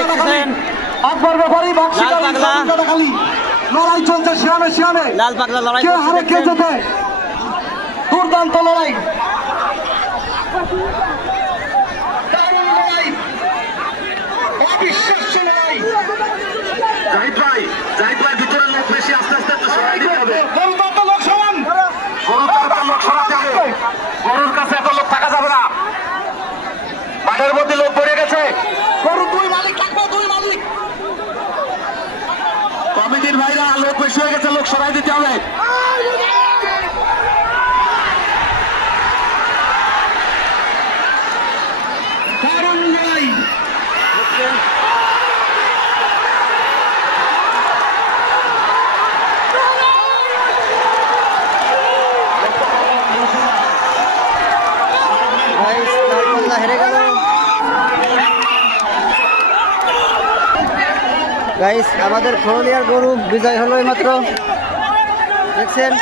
দেখছেন আকবর ব্যাপারী বাক্সিকালী লড়াই চলছে শিয়ামে শিয়ামে লাল পাগলা লড়াই কে হারে কে জেতে দুর্দান্ত লড়াই অবিশ্বাস্য লড়াই জাহিদ ভাই ভিতরের লোক বেশি আস্তে আস্তে একটু সরাই দিতে হবে লোক সমান লোক সরাতে হবে গরুর কাছে এত লোক থাকা যাবে না মাঠের মধ্যে লোক পড়ে গেছে গরু দুই মালিক থাকবে দুই মালিক কমিটির ভাইরা লোক বেশি হয়ে গেছে লোক সরাই দিতে হবে গাইস আমাদের ফরলিয়ার গরু বিজয় হলো মাত্র দেখছেন